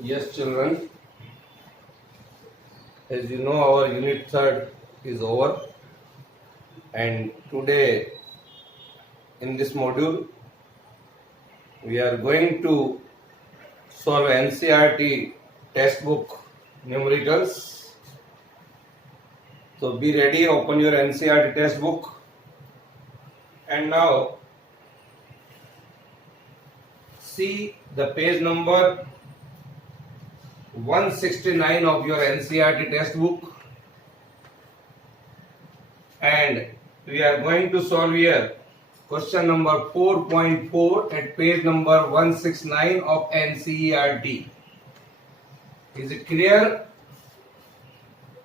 Yes, children, as you know, our unit third is over, and today in this module we are going to solve NCERT textbook numericals. So be ready, open your NCERT textbook, and now see the page number 169 of your NCERT textbook, and we are going to solve here question number 4.4 at page number 169 of NCERT. Is it clear?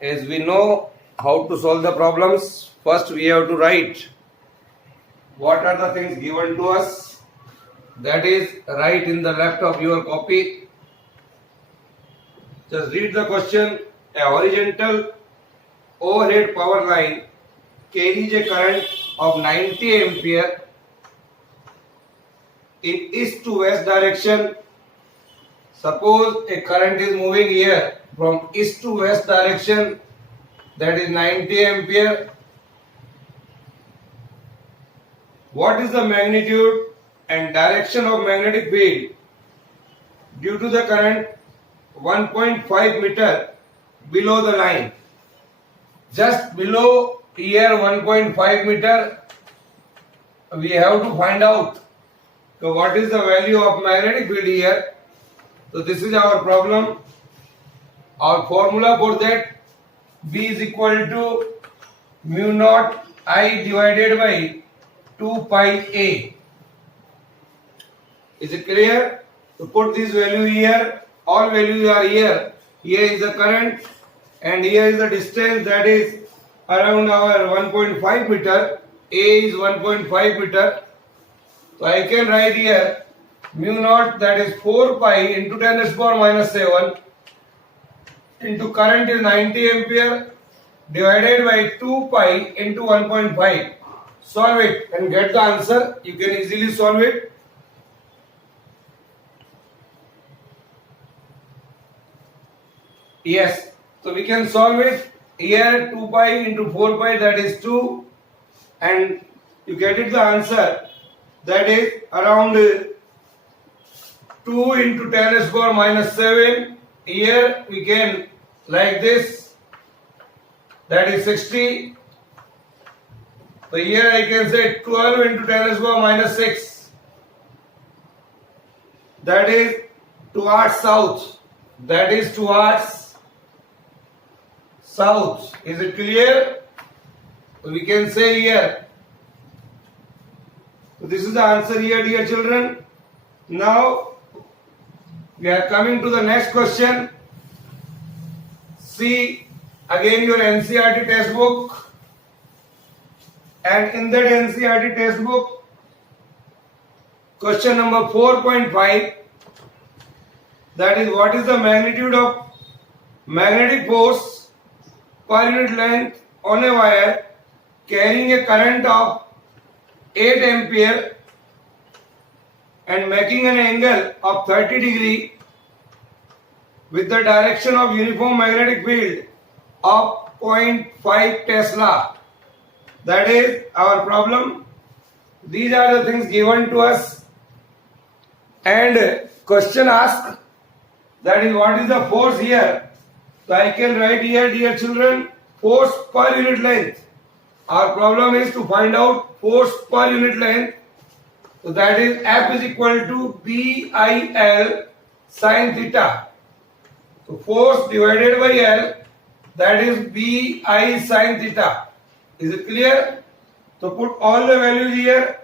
As we know how to solve the problems, first we have to write what are the things given to us. That is, write in the left of your copy. Just read the question. A horizontal overhead power line carries a current of 90 ampere in east to west direction. Suppose a current is moving here from east to west direction, that is 90 ampere. What is the magnitude and direction of magnetic field due to the current 1.5 meter below the line? Just below here 1.5 meter we have to find out. So what is the value of magnetic field here? So this is our problem. Our formula for that, B is equal to mu naught I divided by 2 pi A. Is it clear? To put this value here, all values are here. Here is the current and here is the distance, that is around our 1.5 meter. A is 1.5 meter. So I can write here mu naught, that is 4 pi into 10 raised to power minus 7 into current is 90 ampere divided by 2 pi into 1.5. Solve it and get the answer. You can easily solve it. Yes, so we can solve it. Here 2 pi into 4 pi, that is 2, and you get it the answer, that is around 2 into 10 raised to power minus 7. Here we can like this, that is 60. So here I can say 12 into 10 raised to power minus 6, that is towards south, that is towards south. Is it clear? So we can say here. So this is the answer here, dear children. Now we are coming to the next question. See again your NCERT textbook, and in that NCERT textbook, question number 4.5, that is what is the magnitude of magnetic force per unit length on a wire carrying a current of 8 ampere and making an angle of 30 degree with the direction of uniform magnetic field of 0.5 Tesla. That is our problem. These are the things given to us, and question asks, that is what is the force here. So I can write here, dear children, force per unit length. Our problem is to find out force per unit length. So that is F is equal to BIL sin theta. So force divided by L, that is BI sin theta. Is it clear? So put all the values here.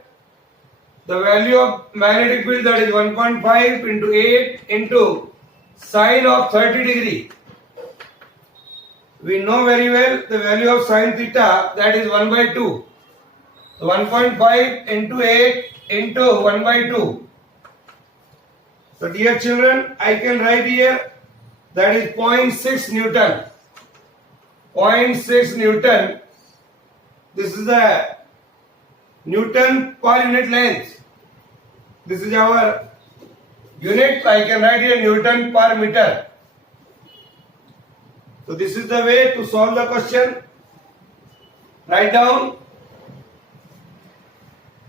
The value of magnetic field, that is 1.5 into 8 into sine of 30 degree. We know very well the value of sin theta, that is 1 by 2. So 1.5 into 8 into 1 by 2. So dear children, I can write here, that is 0.6 Newton. 0.6 Newton. This is the Newton per unit length. This is our unit, I can write here Newton per meter. So this is the way to solve the question. Write down.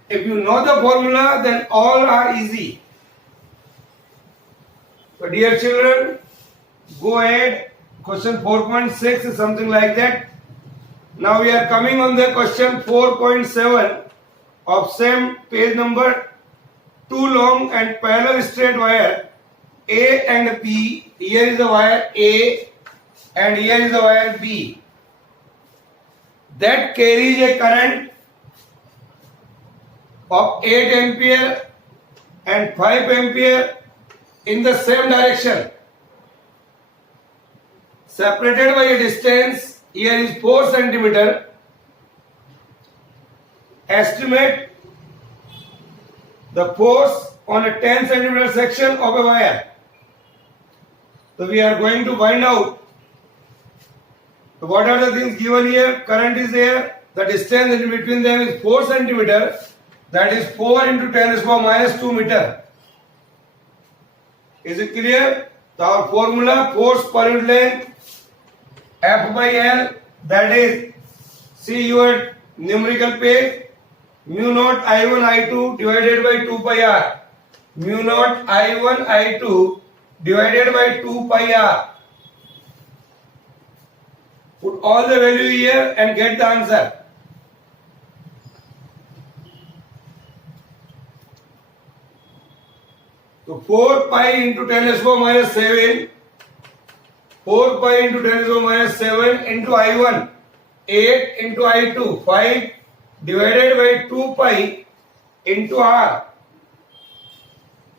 If you know the formula, then all are easy. So dear children, go ahead. Question 4.6 is something like that. Now we are coming on the question 4.7 of same page number. Two long and parallel straight wire A and B. Here is the wire A and here is the wire B. That carries a current of 8 ampere and 5 ampere in the same direction, separated by a distance. Here is 4 centimeter. Estimate the force on a 10 centimeter section of a wire. So we are going to find out. So what are the things given here? Current is there. The distance in between them is 4 centimeter. That is 4 into 10 raised to power minus 2 meter. Is it clear? So our formula, force per unit length, F by L, that is, see your numerical page, mu naught I1 I2 divided by 2 pi r. Mu naught I1 I2 divided by 2 pi r. Put all the value here and get the answer. So 4 pi into 10 raised to power minus 7. 4 pi into 10 raised to power minus 7 into I1. 8 into I2. 5 divided by 2 pi into R.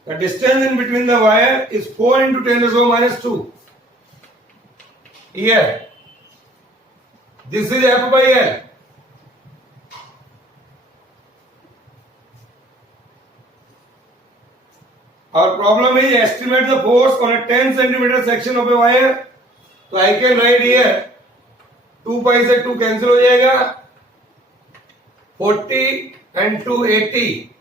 The distance in between the wire is 4 into 10 raised to power minus 2. Here. This is F by L. Our problem is estimate the force on a 10 centimeter section of a wire. So I can write here 2 pi से 2 cancel हो जाएगा. 40 and 2 80.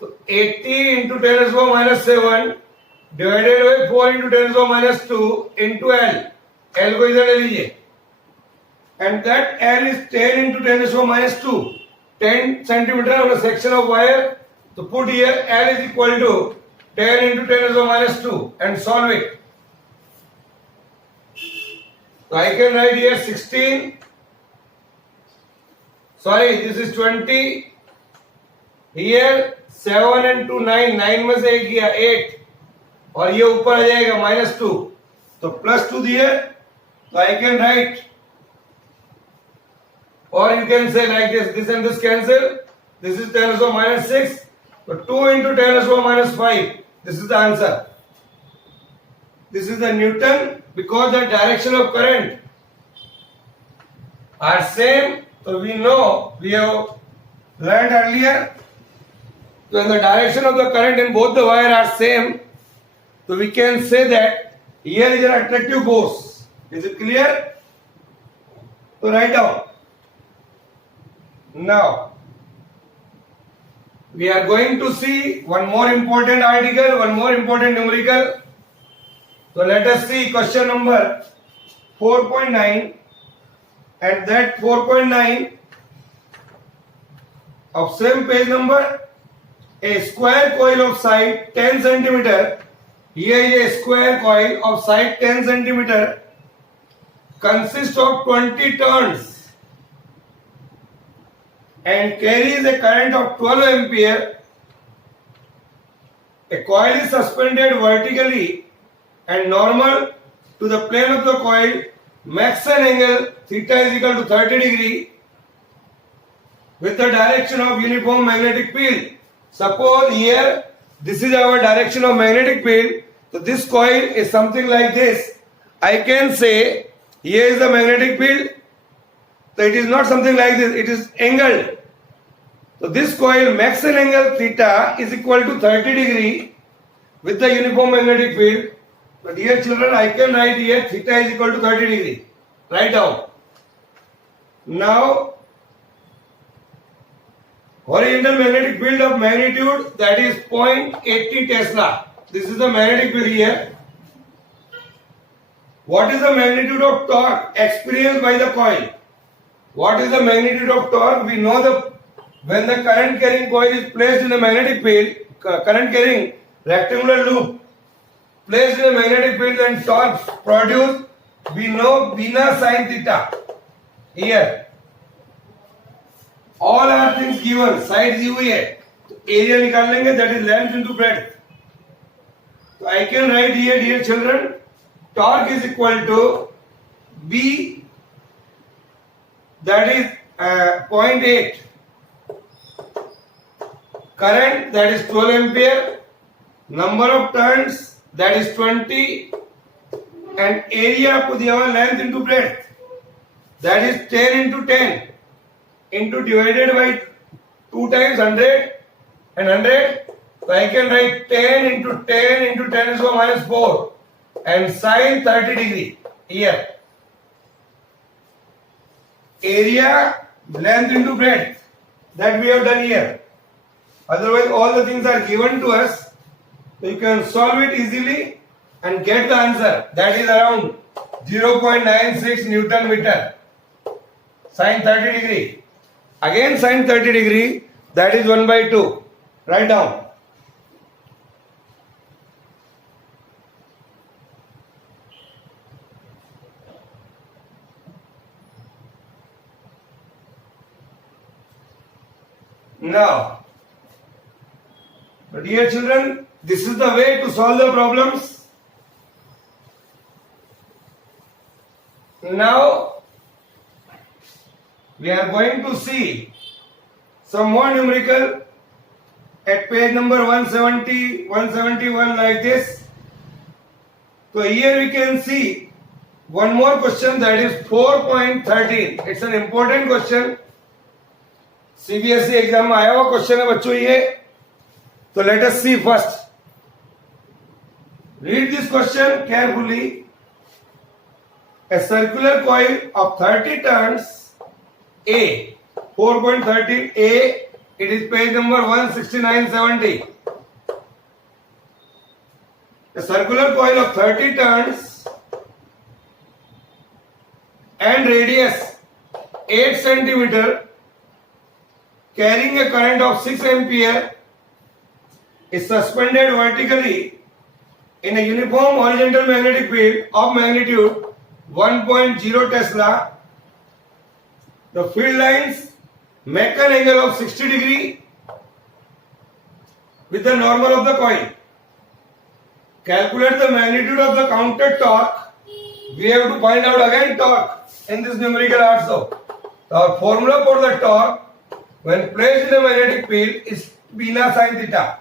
So 80 into 10 raised to power minus 7 divided by 4 into 10 raised to power minus 2 into L. L को इधर ले लीजिए. And that L is 10 into 10 raised to power minus 2. 10 centimeter of a section of wire. So put here L is equal to 10 into 10 raised to power minus 2 and solve it. So I can write here 16. Sorry, this is 20. Here 7 and 2 9. 9 में से एक गया 8 और ये ऊपर आ जाएगा minus 2. तो plus 2 दिए. So I can write, or you can say like this. This and this cancel. This is 10 raised to power minus 6. So 2 into 10 raised to power minus 5. This is the answer. This is the Newton because the direction of current are same. So we know, we have learned earlier, when the direction of the current in both the wire are same, so we can say that here is an attractive force. Is it clear? So write down. Now we are going to see one more important article, one more important numerical. So let us see question number 4.9, and that 4.9 of same page number, a square coil of side 10 centimeter. Here is a square coil of side 10 centimeter consists of 20 turns and carries a current of 12 ampere. A coil is suspended vertically and normal to the plane of the coil. Maximum angle theta is equal to 30 degree with the direction of uniform magnetic field. Suppose here this is our direction of magnetic field. So this coil is something like this. I can say here is the magnetic field. So it is not something like this. It is angled. So this coil maximum angle theta is equal to 30 degree with the uniform magnetic field. But dear children, I can write here theta is equal to 30 degree. Write down. Now Horizontal magnetic field of magnitude that is 0.80 Tesla. This is the magnetic field here. What is the magnitude of torque experienced by the coil? What is the magnitude of torque? We know when the current carrying coil is placed in a magnetic field, current carrying rectangular loop placed in a magnetic field, and torque produced, we know bina sin theta. Here all are things given, sides दी हुई है, तो area निकाल लेंगे, that is length into breadth. So I can write here, dear children, torque is equal to B, that is 0.8, current that is 12 ampere, number of turns that is 20, and area आपको दिया हुआ length into breadth, that is 10 into 10 into divided by 2 times 100 and 100. So I can write 10 into 10 into 10 is minus 4 and sine 30 degree here. Area, length into breadth, that we have done here. Otherwise all the things are given to us, so you can solve it easily and get the answer. That is around 0.96 Newton meter. Sine 30 degree. Again sine 30 degree, that is 1 by 2. Write down. Now, dear children, this is the way to solve the problems. Now, we are going to see some more numerical at page number 170, 171 like this. So here we can see one more question, that is 4.13. It's an important question. CBSE exam में आया हुआ question है बच्चों ये. So let us see first. Read this question carefully. A circular coil of 30 turns A, 4.13 A, it is page number 16970. A circular coil of 30 turns and radius 8 centimeter carrying a current of 6 ampere is suspended vertically in a uniform horizontal magnetic field of magnitude 1.0 Tesla. The field lines make an angle of 60 degree with the normal of the coil. Calculate the magnitude of the counter torque. We have to find out again torque in this numerical also. Our formula for the torque when placed in a magnetic field is bina sin theta.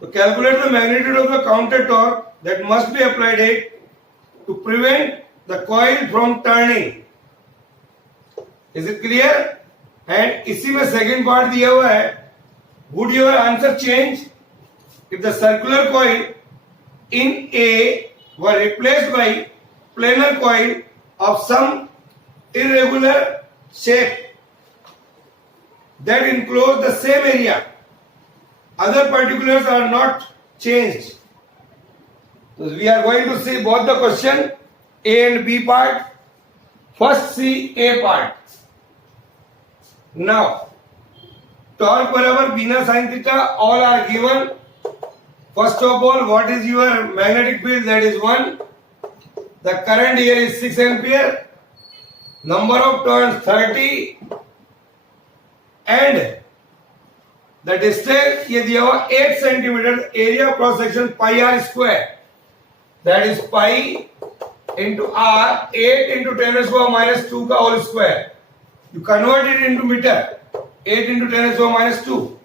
To calculate the magnitude of the counter torque that must be applied it to prevent the coil from turning. Is it clear? And इसी में second part दिया हुआ है. Would your answer change if the circular coil in A were replaced by planar coil of some irregular shape that enclose the same area? Other particulars are not changed. So we are going to see both the question A and B part. First see A part. Now, torque बराबर बिना sin theta, all are given. First of all, what is your magnetic field? That is 1. The current here is 6 ampere. Number of turns 30. And the distance ये दिया हुआ 8 centimeter. Area cross section pi r square. That is pi into r, 8 into 10 raised to minus 2 का whole square. You convert it into meter. 8 into 10 raised to minus 2.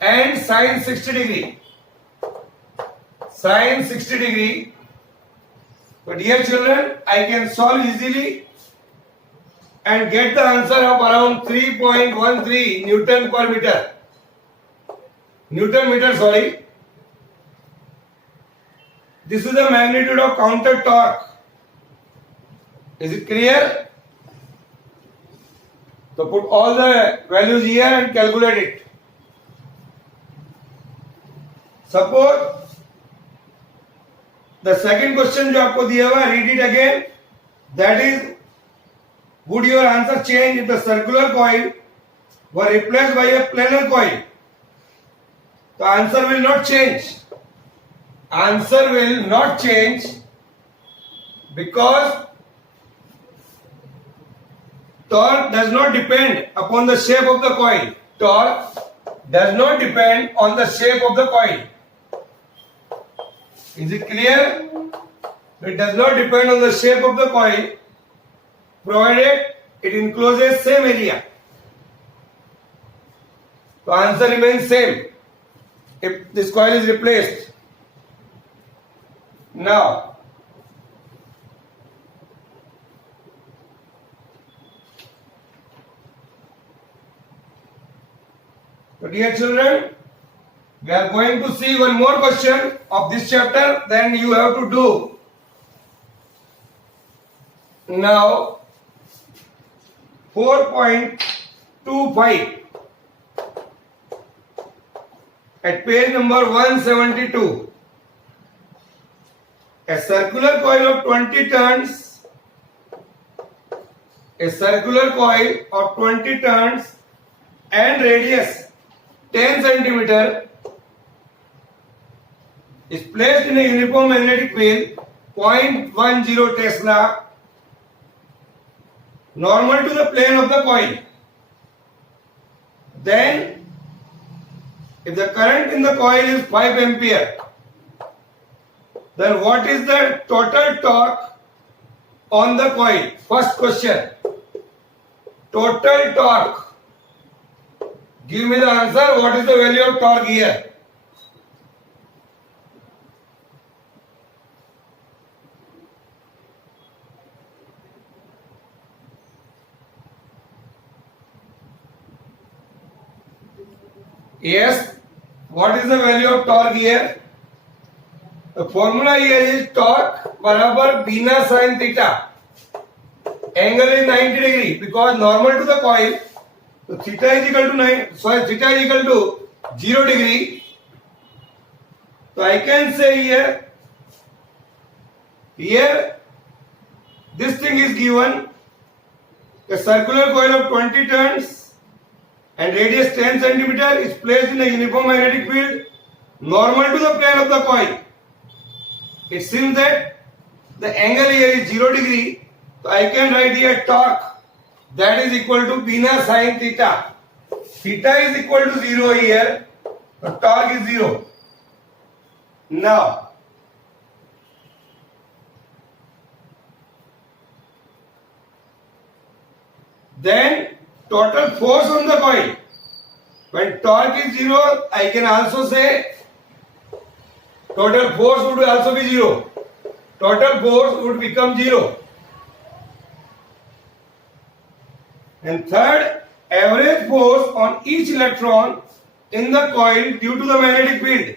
And sine 60 degree. Sine 60 degree. So dear children, I can solve easily and get the answer of around 3.13 Newton per meter. Newton meter, sorry. This is the magnitude of counter torque. Is it clear? So put all the values here and calculate it. Suppose the second question जो आपको दिया हुआ है, read it again. That is, would your answer change if the circular coil were replaced by a planar coil? The answer will not change. Answer will not change because torque does not depend upon the shape of the coil. Torque does not depend on the shape of the coil. Is it clear? It does not depend on the shape of the coil, provided it encloses same area. The answer remains same if this coil is replaced. Now, so dear children, we are going to see one more question of this chapter, then you have to do. Now, 4.25 at page number 172. A circular coil of 20 turns, and radius 10 centimeter is placed in a uniform magnetic field 0.10 Tesla normal to the plane of the coil. Then, if the current in the coil is 5 ampere, then what is the total torque on the coil? First question. Total torque. Give me the answer. What is the value of torque here? Yes. What is the value of torque here? The formula here is torque barabar bina sin theta. Angle is 90 degree because normal to the coil. So theta is equal to 0 degree. So I can say here this thing is given. A circular coil of 20 turns and radius 10 centimeter is placed in a uniform magnetic field normal to the plane of the coil. It seems that the angle here is 0 degree. So I can write here torque that is equal to bina sin theta. Theta is equal to 0 here. So torque is 0. Now, then total force on the coil. When torque is 0, I can also say total force would also be 0. Total force would become 0. And third, average force on each electron in the coil due to the magnetic field.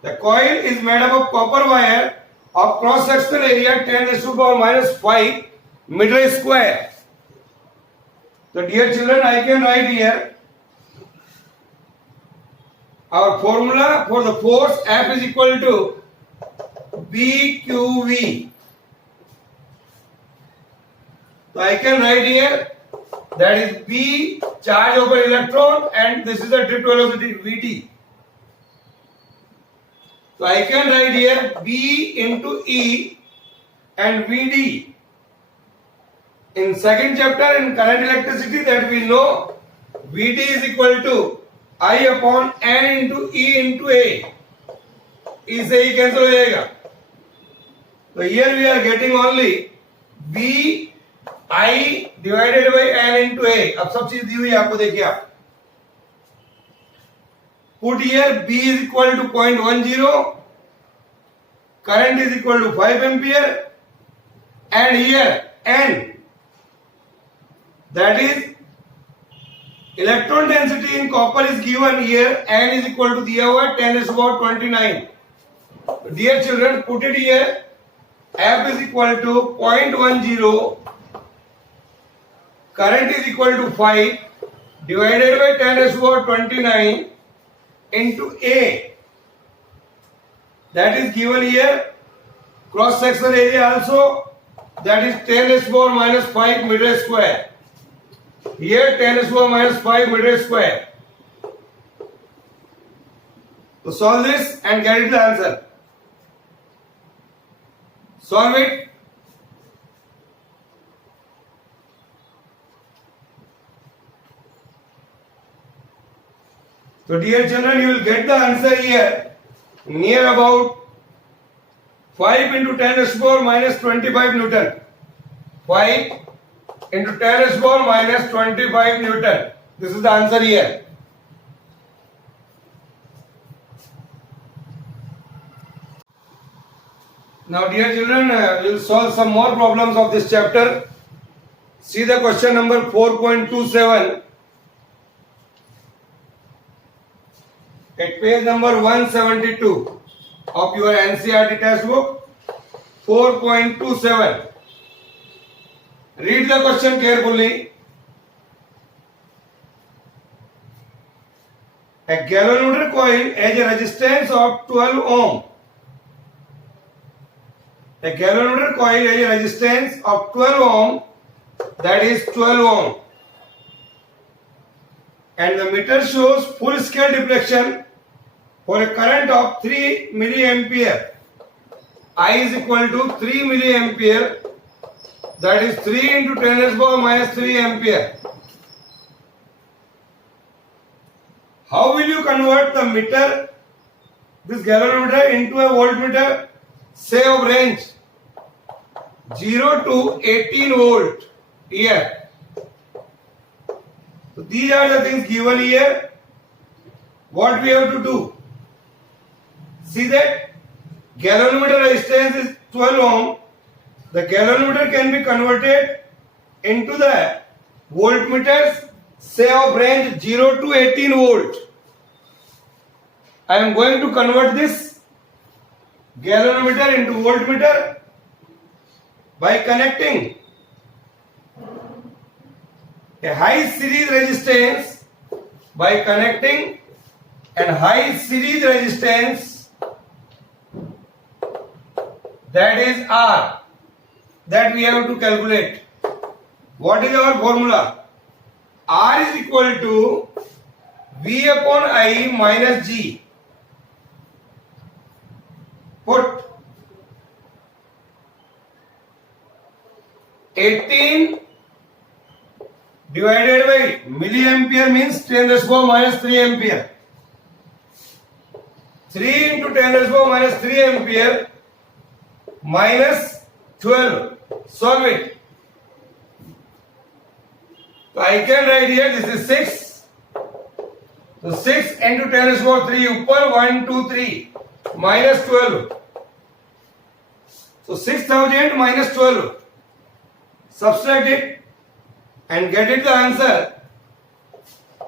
The coil is made up of copper wire of cross-sectional area 10⁻⁻5 meter square. So dear children, I can write here our formula for the force F is equal to BQV. So I can write here that is B charge over electron and this is the drift velocity Vt. So I can write here B into E and Vd. In second chapter in current electricity that we know Vd is equal to I upon N into E into A. E से E cancel हो जाएगा. So here we are getting only B I divided by N into A. अब सब चीज दी हुई है आपको, देखिए आप. Put here B is equal to 0.10. Current is equal to 5 ampere. And here N. That is electron density in copper is given here. N is equal to दिया हुआ 10⁻29. Dear children, put it here. F is equal to 0.10. current is equal to 5 divided by 10 raised to the power 29 into A. That is given here. Cross section area also, that is 10 raised to the power minus 5 meter square. Here 10 raised to the power minus 5 meter square. So solve this and get the answer. Solve it. So dear children, you will get the answer here near about 5 into 10 raised to the power minus 25 Newton. 5 into 10 raised to the power minus 25 Newton. This is the answer here. Now dear children, we will solve some more problems of this chapter. See the question number 4.27 at page number 172 of your NCERT textbook. 4.27. Read the question carefully. A galvanometer coil has a resistance of 12 ohm. A galvanometer coil has a resistance of 12 ohm, that is 12 ohm, and the meter shows full scale deflection for a current of 3 milliampere. I is equal to 3 milliampere, that is 3 into 10 raised to the power minus 3 ampere. How will you convert the meter, this galvanometer, into a voltmeter, say of range 0 to 18 volt here? So these are the things given here. What we have to do? See that galvanometer resistance is 12 ohm. The galvanometer can be converted into the voltmeters, say of range 0 to 18 volt. I am going to convert this galvanometer into voltmeter by connecting a high series resistance, that is R, that we have to calculate. What is our formula? R is equal to V upon I minus G. Put 18 divided by milliampere means 10 raised to the power minus 3 ampere. 3 into 10 raised to the power minus 3 ampere minus 12. Solve it. So I can write here, this is 6. So 6 into 10 raised to the power 3 upper 1, 2, 3 minus 12. So 6000 minus 12. Subtract it and get it the answer.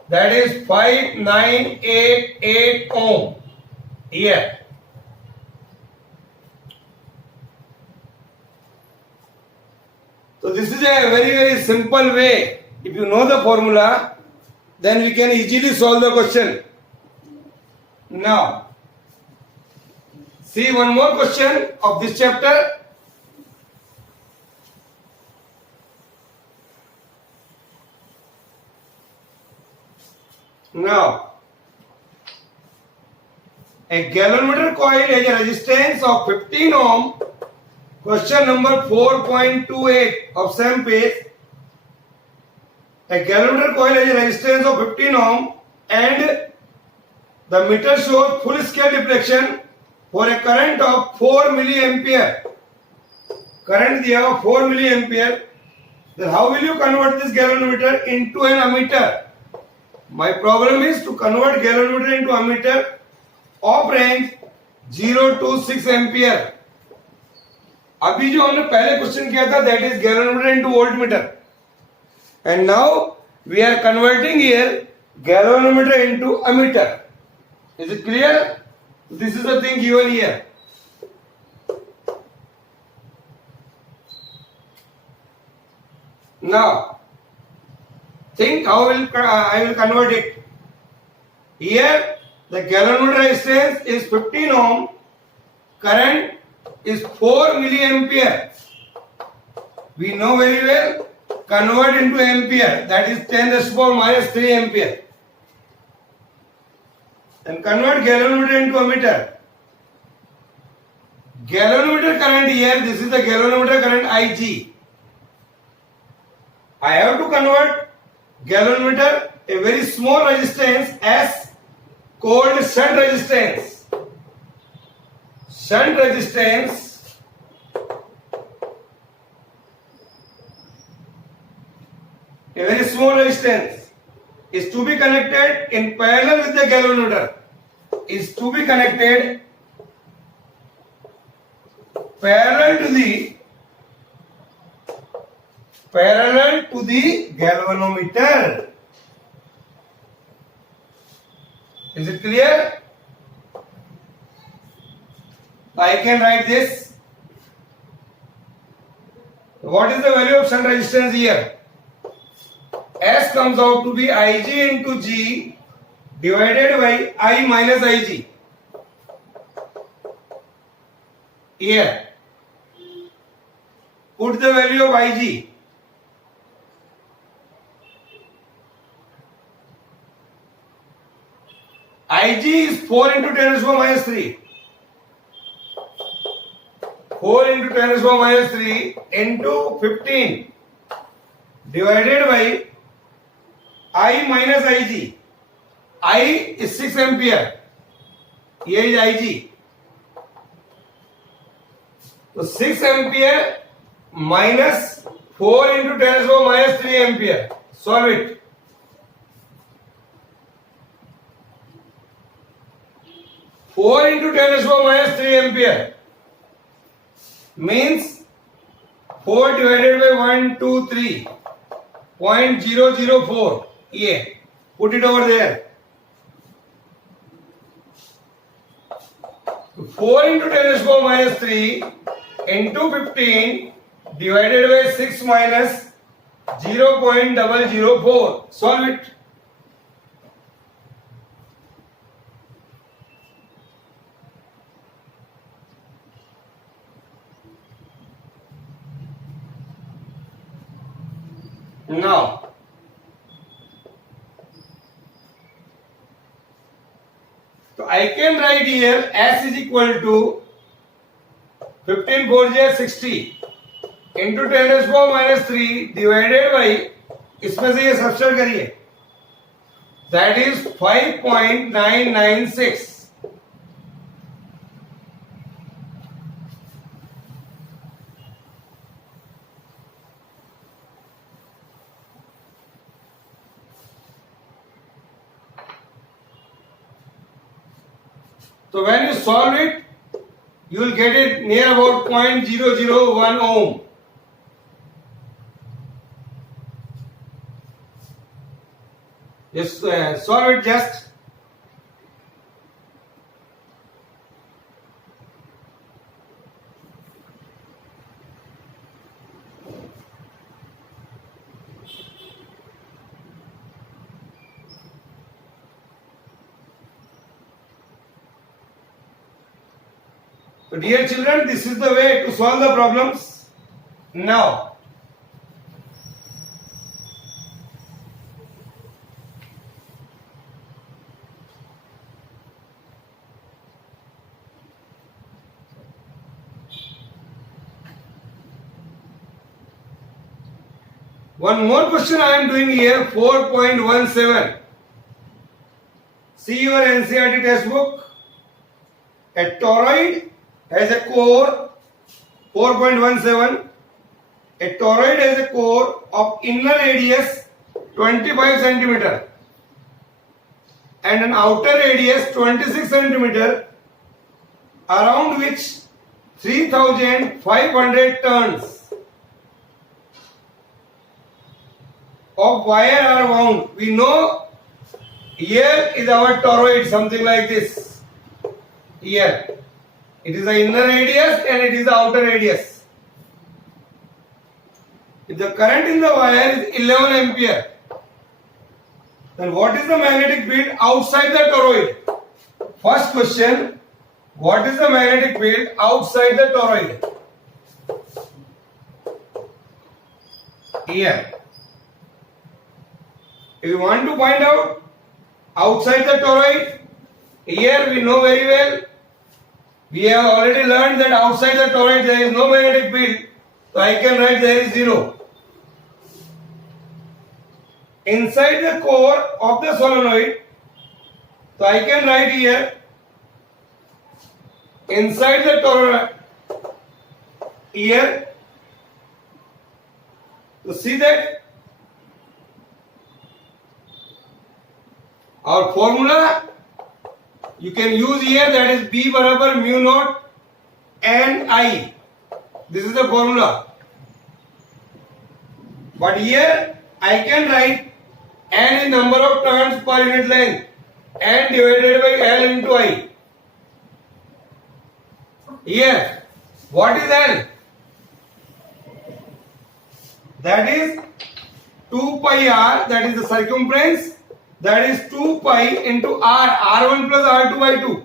That is 5988 ohm here. So this is a very simple way. If you know the formula, then we can easily solve the question. Now, see one more question of this chapter. Now, a galvanometer coil has a resistance of 15 ohm. Question number 4.28 of same page. A galvanometer coil has a resistance of 15 ohm and the meter shows full scale deflection for a current of 4 milliampere. Current दिया हुआ 4 milliampere. Then how will you convert this galvanometer into an ammeter? My problem is to convert galvanometer into ammeter of range 0 to 6 ampere. अभी जो हमने पहले question किया था, that is galvanometer into voltmeter, and now we are converting here galvanometer into ammeter. Is it clear? This is the thing given here. Now think how I will convert it. Here the galvanometer resistance is 15 ohm, current is 4 milliampere. We know very well, convert into ampere, that is 10 raised to the power minus 3 ampere. And convert galvanometer into ammeter. Galvanometer current here, this is the galvanometer current Ig. I have to convert galvanometer, a very small resistance, as called shunt resistance. Shunt resistance a very small resistance is to be connected in parallel with the galvanometer. Is to be connected parallel to the galvanometer. Is it clear? I can write this. What is the value of shunt resistance here? S comes out to be Ig into G divided by I minus Ig. Here, put the value of Ig. Ig is 4 into 10 raised to the power minus 3. 4 into 10 raised to the power minus 3 into 15 divided by I minus Ig. I is 6 ampere. Here is Ig. So 6 ampere minus 4 into 10 raised to the power minus 3 ampere. Solve it. Four into 10 raised to the power minus 3 ampere means 4 divided by 1, 2, 3. 0.004. Yeah. Put it over there. 4 into 10 raised to the power minus 3 into 15 divided by 6 minus 0.004. Solve it. Now, so I can write here S is equal to 15 4 j 60 into 10 raised to the power minus 3 divided by, इसमें से ये substitute करिए, that is 5.996. So when you solve it, you will get it near about 0.001 ohm. Just solve it just. So dear children, this is the way to solve the problems. Now, one more question I am doing here, 4.17. See your NCERT textbook. A toroid has a core 4.17. A toroid has a core of inner radius 25 cm and an outer radius 26 cm, around which 3500 turns of wire are wound. We know here is our toroid, something like this. Here it is the inner radius and it is the outer radius. If the current in the wire is 11 ampere, Then what is the magnetic field outside the toroid? First question, what is the magnetic field outside the toroid? Here. If you want to find out outside the toroid, here we know very well, we have already learned that outside the toroid there is no magnetic field, so I can write there is 0. Inside the core of the solenoid, so I can write here, inside the toroid, here, to see that our formula you can use here, that is B barabar mu naught and I. This is the formula. But here I can write N is number of turns per unit length, N divided by L into I. Here, what is L? That is 2 pi r, that is the circumference, that is 2 pi into r, r1 plus r2 by 2.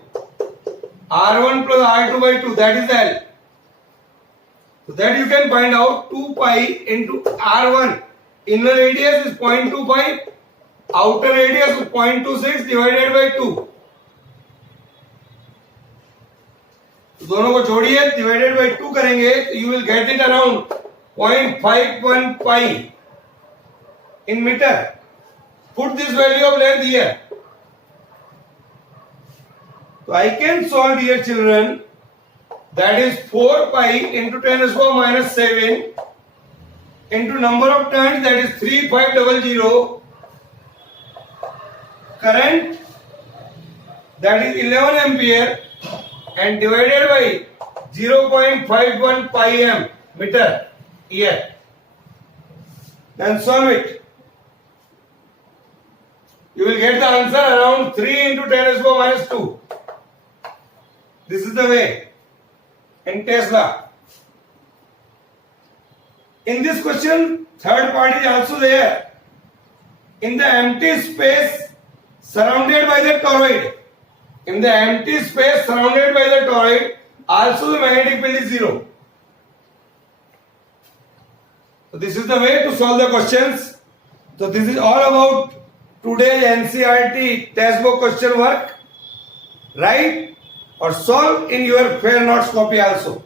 R1 plus R2 by 2, that is L. So that you can find out 2 pi into R1. Inner radius is 0.25, outer radius is 0.26 divided by 2. तो दोनों को छोड़िए, divided by 2 करेंगे तो you will get it around 0.51 pi in meter. Put this value of length here. So I can solve, dear children, that is 4 pi into 10 to the power minus 7 into number of turns, that is 3500, current, that is 11 ampere, and divided by 0.51 pi m meter here. Then solve it. You will get the answer around 3 into 10 to the power minus 2. This is the way in Tesla. In this question, third part is also there. In the empty space surrounded by the toroid, in the empty space surrounded by the toroid, also the magnetic field is 0. So this is the way to solve the questions. So this is all about today's NCERT textbook question work. Write or solve in your fair notes copy also.